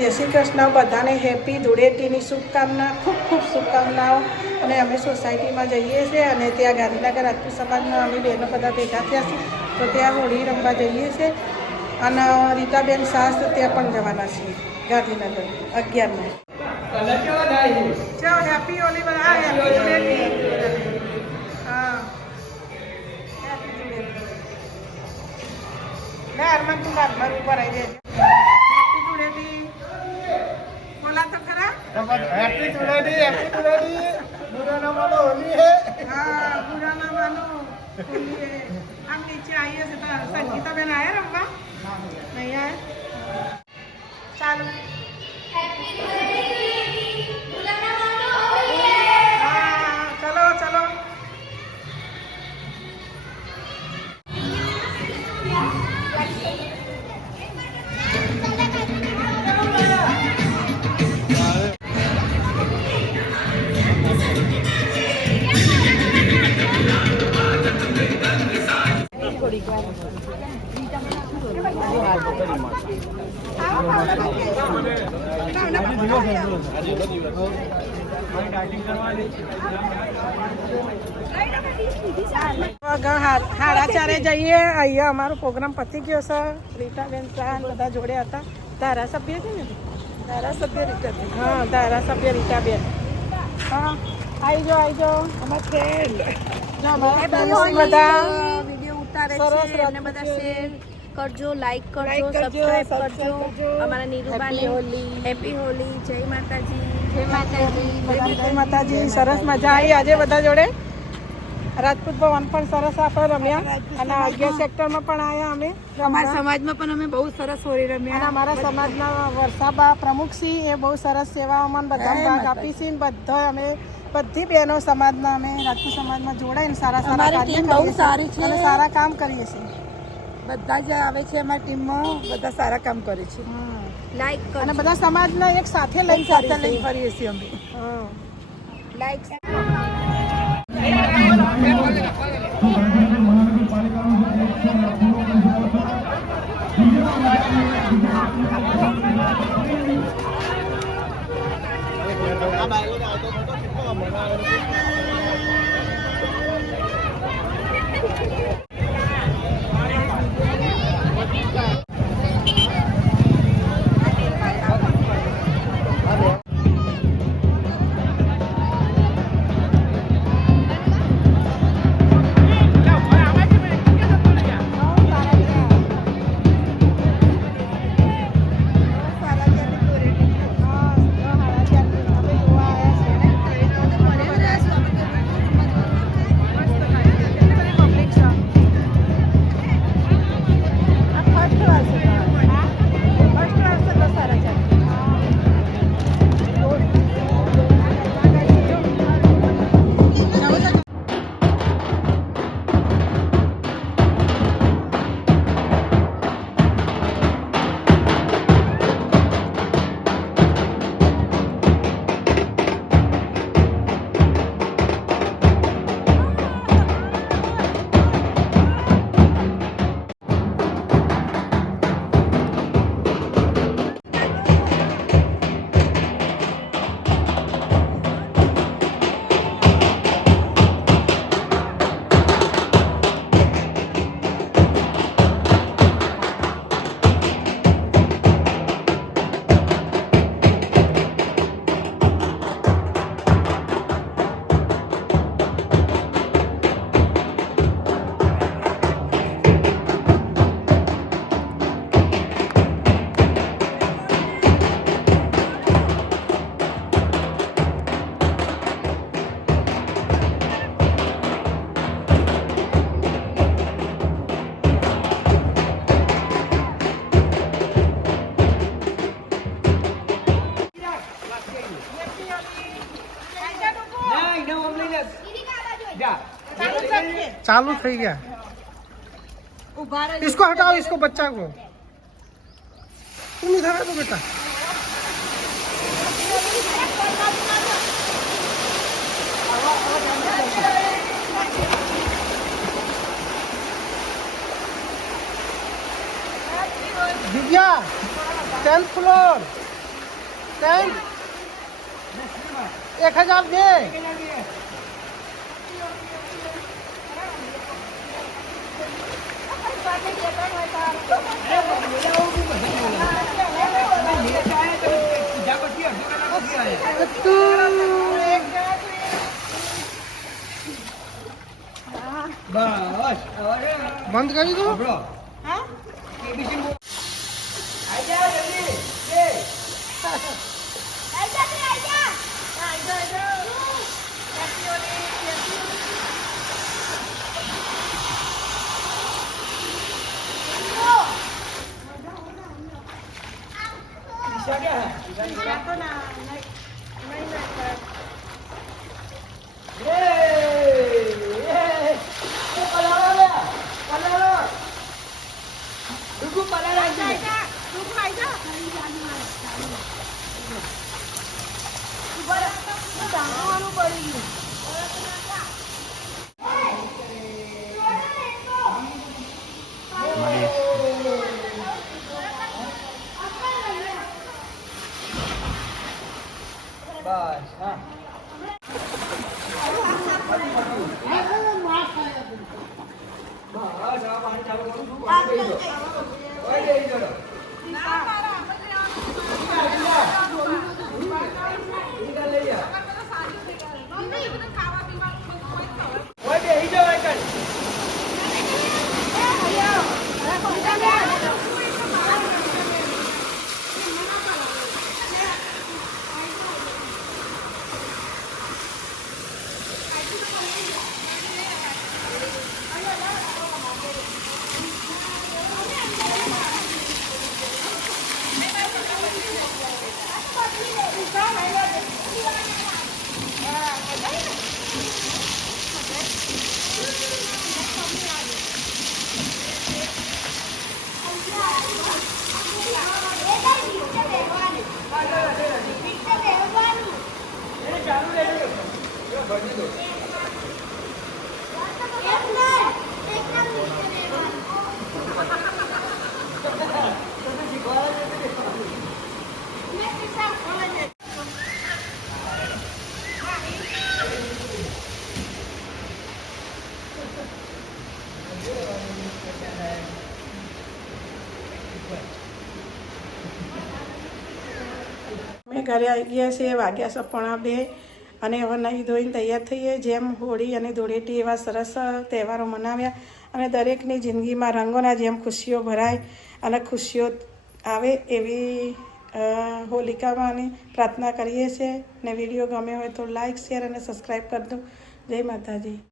જય શ્રી કૃષ્ણ. બધાને હેપી ધૂળેટીની શુભકામના, ખૂબ ખૂબ શુભકામનાઓ. અને અમે સોસાયટીમાં જઈએ છીએ અને ત્યાં ગાંધીનગર રાજપૂત સમાજમાં અમે બહેનો બધા ભેગા થયા છીએ, તો ત્યાં હોળી રમવા જઈએ છીએ. અને રીટાબેન સાસ ત્યાં પણ જવાના છીએ ગાંધીનગર 11માં. ચાલો હેપી હોળી, હેપી ધૂળેટી. હા ના હરમન તું હાથમાં ઉપર આવી જાય. હેપી ધૂળેટી બોલા તો ખરા. Happy Dhuleti, happy Dhuleti. बुरा ना मानो होली है. હા બુરા ના માનો હોલી હે. આમ નીચે આવીએ છે તો સંગીતાબેન આયા રમવા નહીં આયા. ચાલો હા ચલો ચલો. સાડા ચારે જઈએ. અહીંયા અમારો પ્રોગ્રામ પતી ગયો છે. રીટાબેન ચાન બધા જોડે હતા. ધારાસભ્ય છે ને, ધારાસભ્ય રીટાબેન. હા ધારાસભ્ય રીટાબેન. હા આવી જાઓ અમારા ફ્રેન્ડ બધા વિડીયો ઉતારે છે. એમને બધા શેર કરજો, લાઈક કરજો, સબસ્ક્રાઇબ કરજો. અમારા નીરુબાની હેપી હોલી. જય માતાજી, જય માતાજી, જય માતાજી. સરસ મજા આવી આજે બધા જોડે. રાજપૂત ભવન પણ સરસ આપણે રમ્યા અને 11 સેક્ટરમાં પણ આવ્યા અમે. અમારા સમાજમાં પણ અમે બહુ સરસ હોળી રમ્યા. અને અમારા સમાજના વર્ષાબા પ્રમુખસિંહ એ બહુ સરસ સેવાઓમાં બધા ભાગ આપી છે. બધા અમે બધી બહેનો સમાજના અમે રાજપૂત સમાજમાં જોડાઈને સારા સારા કાર્ય બહુ સારી છે અને સારા કામ કરીએ છીએ. બધા જ આવે છે અમારી ટીમમાં, બધા સારા કામ કરે છે. લાઈક અને બધા સમાજના એક સાથે લઈને ફરીએ છીએ અમે. લાઈક चालू થઈ ગયા. इसको हटाओ, इसको बच्चा को तुम इधर आ दो बेटा. Divya 10th floor. કેમ 1002 બંધ કરી દો અમે ઘરે આવી ગયા છે વાગ્યા છે 1:30 અને હવે નહીં ધોઈને તૈયાર થઈએ. જેમ હોળી અને ધૂળેટી એવા સરસ તહેવારો મનાવ્યા અને દરેકની જિંદગીમાં રંગોના જેમ ખુશીઓ ભરાય અને ખુશીઓ આવે એવી હોલિકામાંની પ્રાર્થના કરીએ છીએ. ને વિડીયો ગમે હોય તો લાઈક શેર અને સબસ્ક્રાઈબ કરી દો. જય માતાજી.